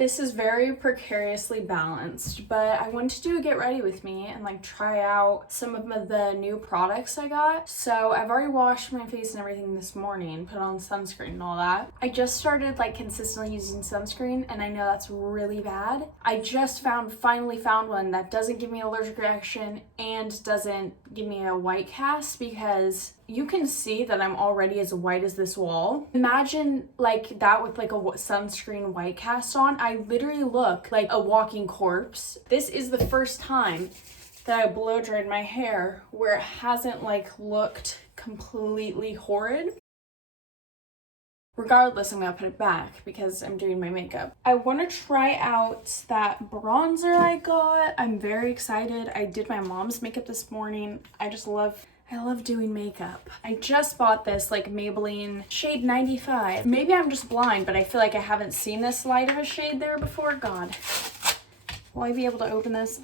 This is very precariously balanced, but I wanted to do a get ready with me and like try out some of the new products I got. So I've already washed my face and everything this morning, put on sunscreen and all that. I just started like consistently using sunscreen, and I know that's really bad. I just finally found one that doesn't give me an allergic reaction and doesn't give me a white cast, because you can see that I'm already as white as this wall. Imagine like that with like a sunscreen white cast on. I literally look like a walking corpse. This is the first time that I blow dried my hair where it hasn't like looked completely horrid. Regardless, I'm gonna put it back because I'm doing my makeup. I want to try out that bronzer I got. I'm very excited. I did my mom's makeup this morning. I love doing makeup. I just bought this like Maybelline shade 95. Maybe I'm just blind, but I feel like I haven't seen this light of a shade there before. God, will I be able to open this?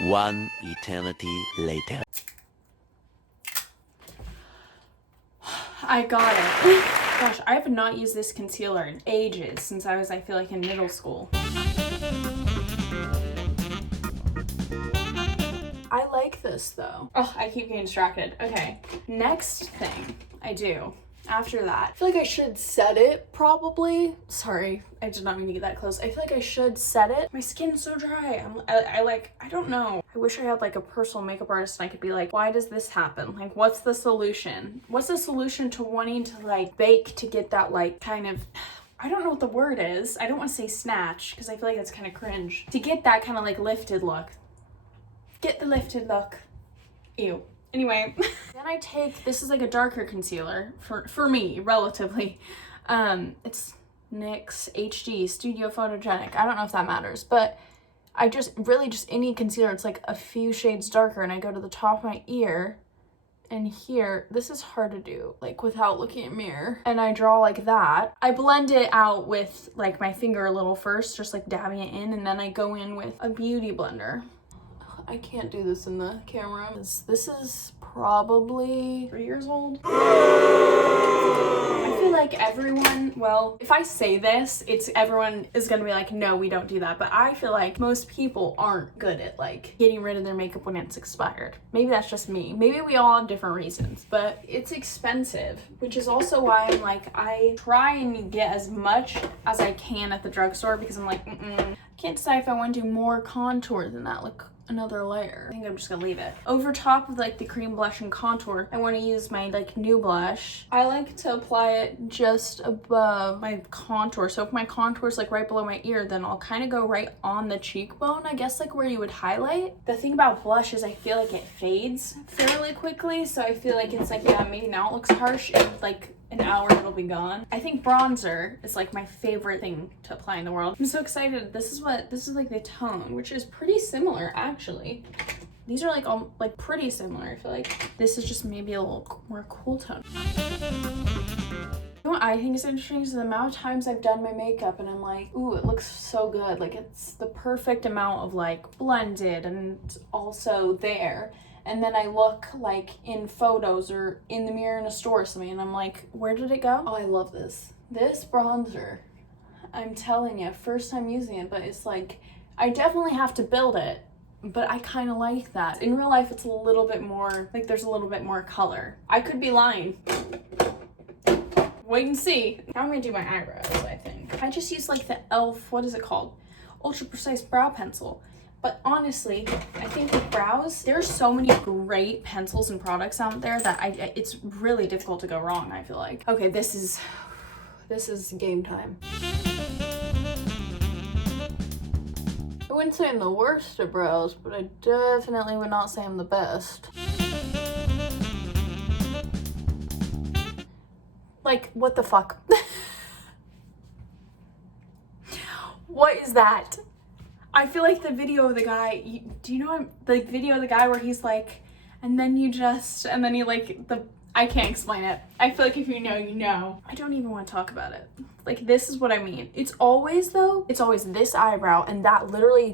One eternity later. I got it. Gosh, I have not used this concealer in ages, since I feel like in middle school. I like this though. Oh, I keep getting distracted. Okay, next thing I do after that, I feel like I should set it probably. Sorry, I did not mean to get that close. I feel like I should set it. My skin's so dry. I don't know. I wish I had like a personal makeup artist and I could be like, why does this happen? Like, what's the solution? What's the solution to wanting to like bake to get that like kind of, I don't know what the word is. I don't want to say snatch because I feel like that's kind of cringe. To get that kind of like lifted look. Get the lifted look. Ew. Anyway, then I take, this is like a darker concealer for me, relatively. It's NYX HD Studio Photogenic. I don't know if that matters, but I just any concealer. It's like a few shades darker, and I go to the top of my ear and here, this is hard to do, like without looking at a mirror. And I draw like that. I blend it out with like my finger a little first, just like dabbing it in, and then I go in with a beauty blender. I can't do this in the camera. This is probably 3 years old. I feel like everyone, well, if I say this, everyone is gonna be like, no, we don't do that. But I feel like most people aren't good at like getting rid of their makeup when it's expired. Maybe that's just me. Maybe we all have different reasons, but it's expensive, which is also why I'm like, I try and get as much as I can at the drugstore, because I'm like, I can't decide if I want to do more contour than that. Like, another layer. I think I'm just gonna leave it. Over top of like the cream blush and contour, I want to use my like new blush. I like to apply it just above my contour. So if my contour is like right below my ear, then I'll kind of go right on the cheekbone, I guess, like where you would highlight. The thing about blush is I feel like it fades fairly quickly. So I feel like it's like, yeah, maybe now it looks harsh, and like an hour it'll be gone. I think bronzer is like my favorite thing to apply in the world. I'm so excited. This is like the tone, which is pretty similar actually. These are like all like pretty similar. I feel like this is just maybe a little more cool tone. You know what I think is interesting is the amount of times I've done my makeup and I'm like, ooh, it looks so good. Like it's the perfect amount of like blended and also there. And then I look like in photos or in the mirror in a store or something, and I'm like, where did it go? Oh, I love this. This bronzer, I'm telling you, first time using it, but it's like, I definitely have to build it, but I kind of like that. In real life, it's a little bit more, like there's a little bit more color. I could be lying. Wait and see. Now I'm gonna do my eyebrows, I think. I just use like the e.l.f., what is it called? Ultra Precise Brow Pencil. But honestly, I think with brows, there's so many great pencils and products out there that it's really difficult to go wrong, I feel like. Okay, this is game time. I wouldn't say I'm the worst at brows, but I definitely would not say I'm the best. Like, what the fuck? What is that? I feel like the video of the guy, do you know the video of the guy where he's like, and then you like, I can't explain it. I feel like if you know, you know. I don't even want to talk about it. Like, this is what I mean. It's always this eyebrow and that literally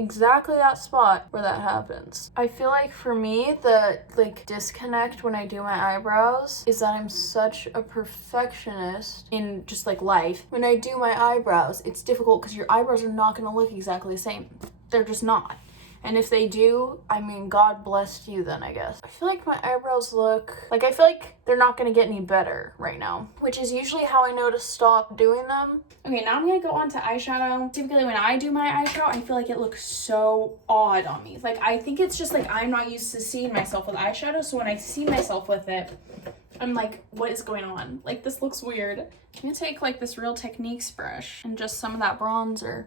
exactly that spot where that happens. I feel like for me, the like disconnect when I do my eyebrows is that I'm such a perfectionist in just like life. When I do my eyebrows, it's difficult because your eyebrows are not gonna look exactly the same. They're just not. And if they do, I mean, God bless you then, I guess. I feel like my eyebrows look, like I feel like they're not gonna get any better right now, which is usually how I know to stop doing them. Okay, now I'm gonna go on to eyeshadow. Typically when I do my eyeshadow, I feel like it looks so odd on me. Like, I think it's just like I'm not used to seeing myself with eyeshadow, so when I see myself with it, I'm like, what is going on? Like, this looks weird. I'm gonna take like this Real Techniques brush and just some of that bronzer.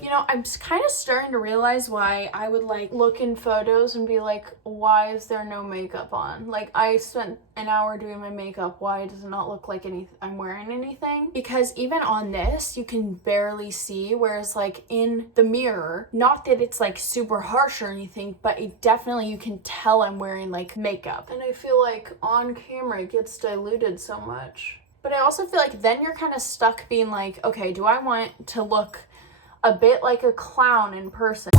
You know, I'm kind of starting to realize why I would like look in photos and be like, why is there no makeup on? Like, I spent an hour doing my makeup. Why does it not look like I'm wearing anything? Because even on this, you can barely see, whereas like in the mirror, not that it's like super harsh or anything, but it definitely, you can tell I'm wearing like makeup. And I feel like on camera it gets diluted so much. But I also feel like then you're kind of stuck being like, okay, do I want to look a bit like a clown in person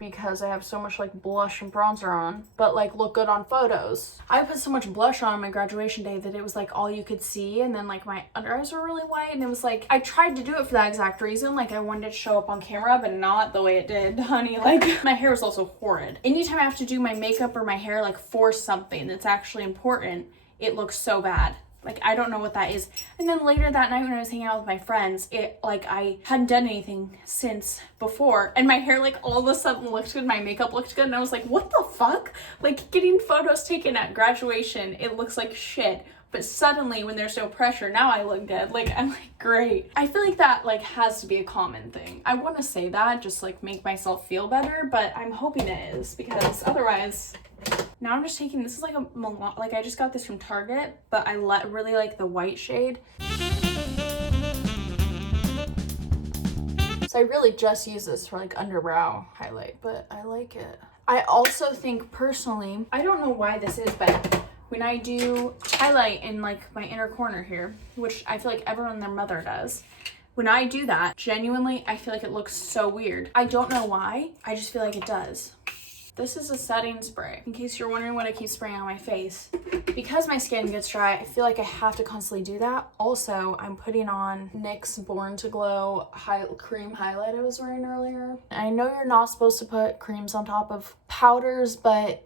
because I have so much like blush and bronzer on, but like look good on photos? I put so much blush on my graduation day that it was like all you could see, and then like my under eyes were really white, and it was like I tried to do it for that exact reason. Like I wanted it to show up on camera, but not the way it did, honey. Like my hair was also horrid. Anytime I have to do my makeup or my hair like for something that's actually important, it looks so bad. Like, I don't know what that is. And then later that night when I was hanging out with my friends, it, like, I hadn't done anything since before. And my hair, like, all of a sudden looked good. My makeup looked good. And I was like, what the fuck? Like, getting photos taken at graduation, it looks like shit. But suddenly, when there's no pressure, now I look good. Like, I'm like, great. I feel like that, like, has to be a common thing. I want to say that, just, like, make myself feel better. But I'm hoping it is, because otherwise... Now I'm just taking, this is like like I just got this from Target, but I really like the white shade. So I really just use this for like underbrow highlight, but I like it. I also think personally, I don't know why this is, but when I do highlight in like my inner corner here, which I feel like everyone and their mother does, when I do that, genuinely, I feel like it looks so weird. I don't know why, I just feel like it does. This is a setting spray, in case you're wondering what I keep spraying on my face. Because my skin gets dry, I feel like I have to constantly do that. Also, I'm putting on NYX Born to Glow cream highlight I was wearing earlier. I know you're not supposed to put creams on top of powders, but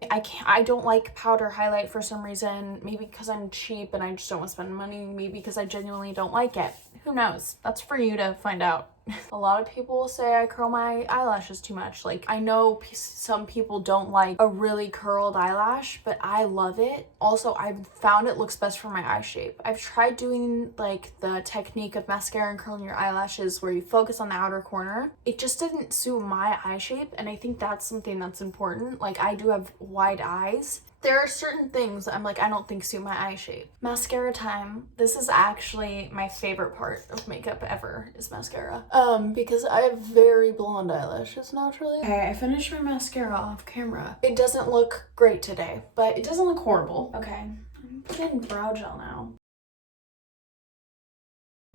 I don't like powder highlight for some reason. Maybe because I'm cheap and I just don't want to spend money. Maybe because I genuinely don't like it. Who knows? That's for you to find out. A lot of people will say I curl my eyelashes too much. Like, I know some people don't like a really curled eyelash, but I love it. Also, I've found it looks best for my eye shape. I've tried doing like the technique of mascara and curling your eyelashes where you focus on the outer corner. It just didn't suit my eye shape, and I think that's something that's important. Like, I do have wide eyes. There are certain things I'm like, I don't think suit my eye shape. Mascara time. This is actually my favorite part of makeup ever, is mascara. Because I have very blonde eyelashes naturally. Okay, I finished my mascara off camera. It doesn't look great today, but it doesn't look horrible. Okay, I'm getting brow gel now.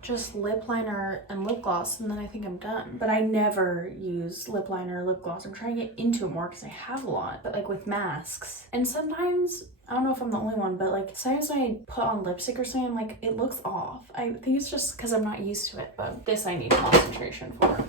Just lip liner and lip gloss, and then I think I'm done. But I never use lip liner or lip gloss. I'm trying to get into it more because I have a lot, but like with masks. And sometimes, I don't know if I'm the only one, but like sometimes when I put on lipstick or something, I'm like, it looks off. I think it's just because I'm not used to it, but this I need concentration for.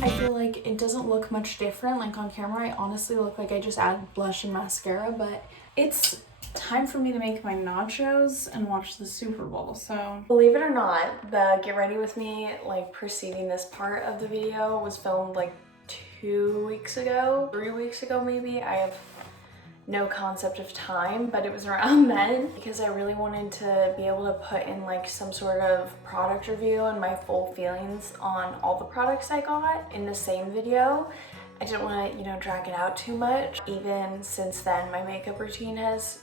I feel like it doesn't look much different. Like on camera, I honestly look like I just add blush and mascara, but it's time for me to make my nachos and watch the Super Bowl. So believe it or not, the get ready with me, like preceding this part of the video, was filmed like 2 weeks ago, 3 weeks ago maybe. I have no concept of time, but it was around then because I really wanted to be able to put in like some sort of product review and my full feelings on all the products I got in the same video. I didn't want to, drag it out too much. Even since then, my makeup routine has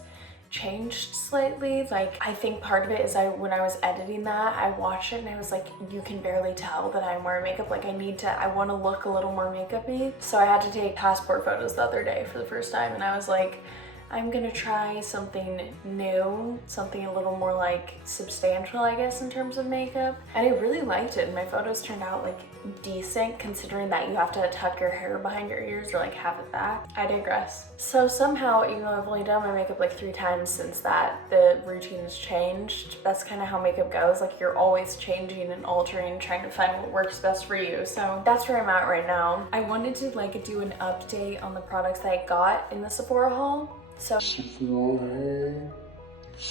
changed slightly. Like, I think part of it is when I was editing that, I watched it and I was like, you can barely tell that I'm wearing makeup. Like, I want to look a little more makeup-y. So I had to take passport photos the other day for the first time, and I was like, I'm gonna try something new, something a little more like substantial, I guess, in terms of makeup. And I really liked it, and my photos turned out like decent considering that you have to tuck your hair behind your ears or like have it back. I digress. So somehow, even though I've only done my makeup like 3 times since that, the routine has changed. That's kind of how makeup goes. Like, you're always changing and altering, trying to find what works best for you. So that's where I'm at right now. I wanted to like do an update on the products that I got in the Sephora haul. So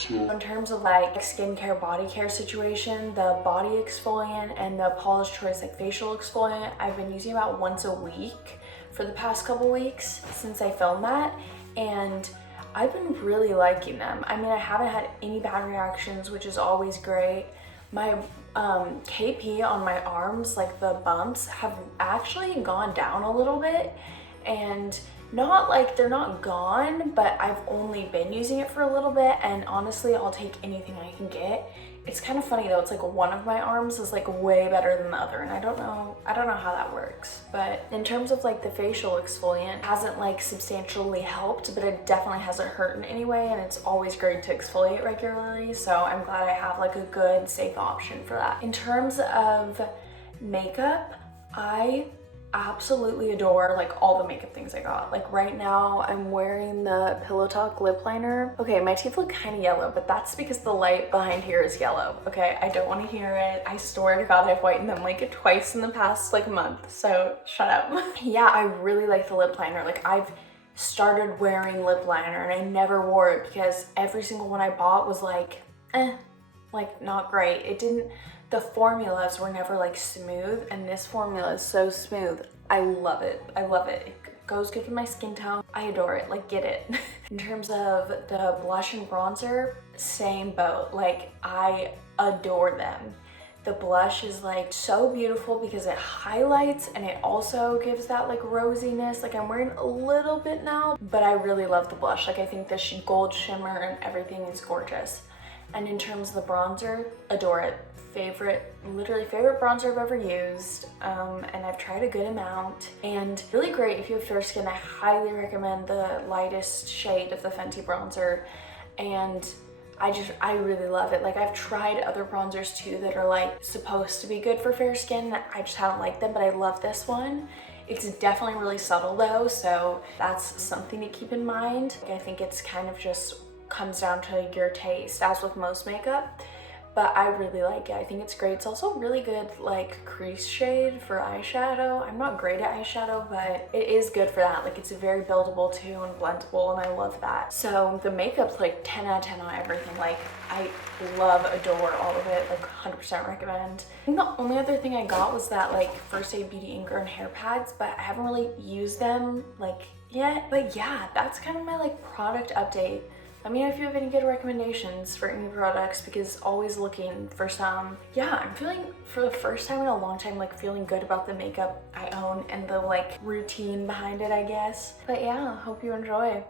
in terms of like skincare, body care situation, the body exfoliant and the Paula's Choice like facial exfoliant, I've been using about once a week for the past couple weeks since I filmed that, and I've been really liking them. I mean, I haven't had any bad reactions, which is always great. My KP on my arms, like the bumps, have actually gone down a little bit, and not like they're not gone, but I've only been using it for a little bit, and honestly, I'll take anything I can get. It's kind of funny though, it's like one of my arms is like way better than the other, and I don't know how that works. But in terms of like the facial exfoliant, it hasn't like substantially helped, but it definitely hasn't hurt in any way, and it's always great to exfoliate regularly, so I'm glad I have like a good, safe option for that. In terms of makeup, I absolutely adore like all the makeup things I got. Like right now I'm wearing the Pillow Talk lip liner. Okay, my teeth look kind of yellow, but that's because the light behind here is yellow. Okay, I don't want to hear it. I swear to God, I've whitened them like twice in the past like month, so shut up. Yeah, I really like the lip liner. Like, I've started wearing lip liner and I never wore it because every single one I bought was like like not great. It didn't, the formulas were never like smooth, and this formula is so smooth. I love it. I love it. It goes good with my skin tone. I adore it. Like, get it. In terms of the blush and bronzer, same boat. Like, I adore them. The blush is like so beautiful because it highlights and it also gives that like rosiness. Like, I'm wearing a little bit now, but I really love the blush. Like, I think the gold shimmer and everything is gorgeous. And in terms of the bronzer, adore it. Literally favorite bronzer I've ever used, and I've tried a good amount, and really great if you have fair skin. I highly recommend the lightest shade of the Fenty bronzer, and I really love it. Like, I've tried other bronzers too that are like supposed to be good for fair skin. I just haven't liked them, but I love this one. It's definitely really subtle though, so that's something to keep in mind. I think it's kind of just comes down to your taste, as with most makeup, but I really like it. I think it's great. It's also really good like crease shade for eyeshadow. I'm not great at eyeshadow, but it is good for that. Like, it's very buildable too and blendable, and I love that. So the makeup's like 10 out of 10 on everything. Like, I love, adore all of it. Like, 100% recommend. I think the only other thing I got was that like First Aid Beauty Ink and hair pads, but I haven't really used them like yet. But yeah, that's kind of my like product update. Let me know if you have any good recommendations for any products, because always looking for some. Yeah, I'm feeling, for the first time in a long time, like feeling good about the makeup I own and the like routine behind it, I guess. But yeah, hope you enjoy.